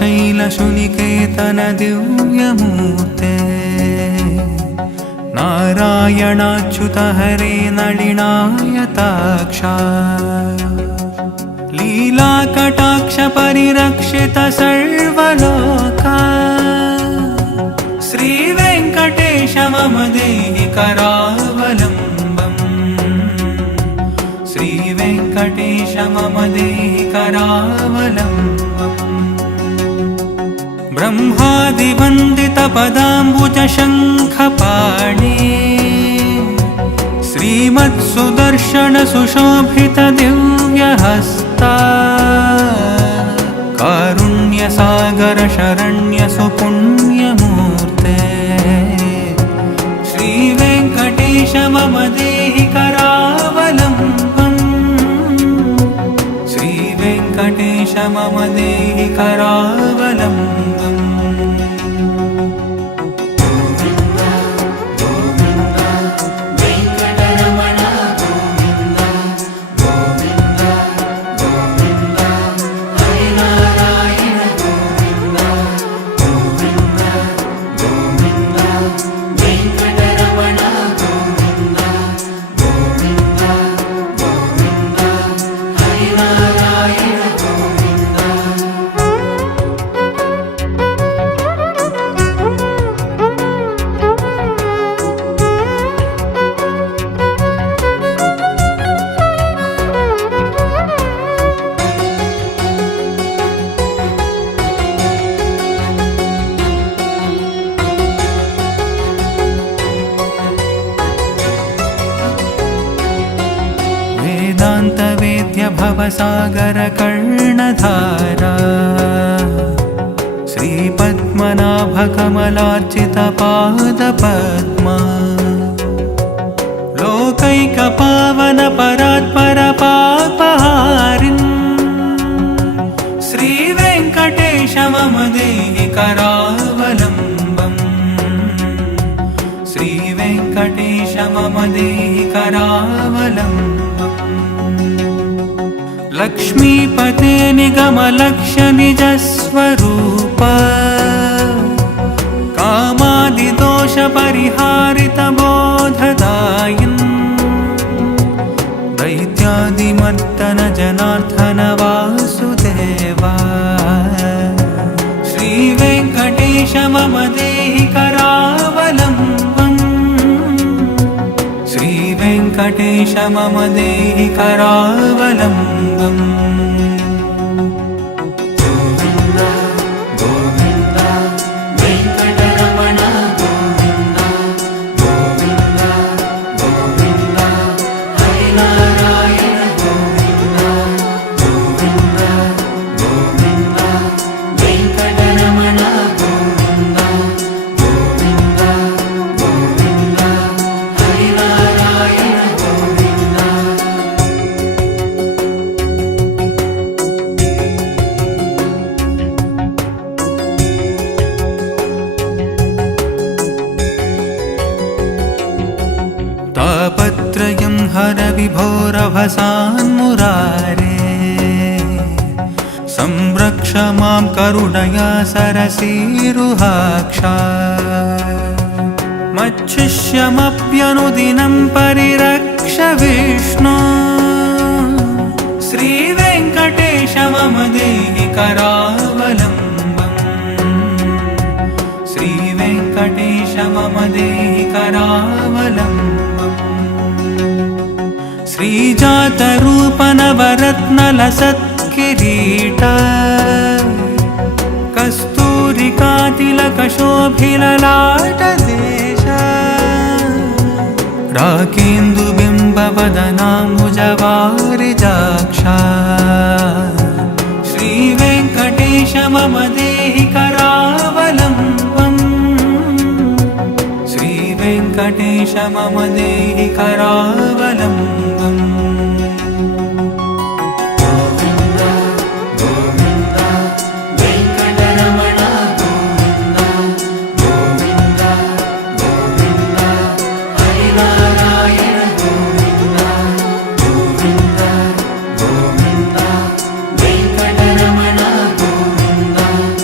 शैलशुनिकेतन दिव्यमूर्ते नारायणाच्युत हरे नलिनायताक्षा लीलाकटाक्ष परिरक्षित सर्वलोका श्रीवेङ्कटेश मम देहि करावलम्बम् श्रीवेङ्कटेश मम देहि करावलम्बम् ब्रह्मादिवन्दित पदाम्बुज शङ्खपाणि श्रीमत्सुदर्शन सुशोभित दिव्यहस्ता कारुण्यसागर शरण्य सुपुण्यमूर्ते श्रीवेङ्कटेश मम देहि करावलम्बम् श्रीवेङ्कटेश मम देहि करावलम्बम् वेदान्तवेद्य भवसागर कर्णधारा श्रीपद्मनाभ कमलार्चित पादपद्मा लोकैकपावन परात्पर पापहारिन् श्रीवेङ्कटेश मम देहि करावलम्बम् श्रीवेङ्कटेश मम देहि करावलम्बम् लक्ष्मीपते निगमलक्ष्य निजस्वरूप कामादिदोष परिहारित बोधदायिन् दैत्यादिमर्दन जनार्दन वासुदेवा श्रीवेङ्कटेश मम देहि करावलम्बम् श्रीवेङ्कटेश मम देहि करावलम्बम् तापत्रयं हर विभोरभसान्मुरारे संरक्ष मां करुणया सरसीरुहाक्षा मच्छिष्यमप्यनुदिनं परिरक्ष विष्णो श्रीवेङ्कटेश मम देहि करावलम्बम् श्रीवेङ्कटेश मम देहि करावलम्बम् श्रीजातरूप नवरत्नलसत्किरीट कस्तूरिकातिलकशोभिललाटदेश राकेन्दुबिम्बवदनाम्बुजवारिजाक्षा श्रीवेङ्कटेश मम देहि करावलम्बम् श्रीवेङ्कटेश मम देहि करावलम्बम्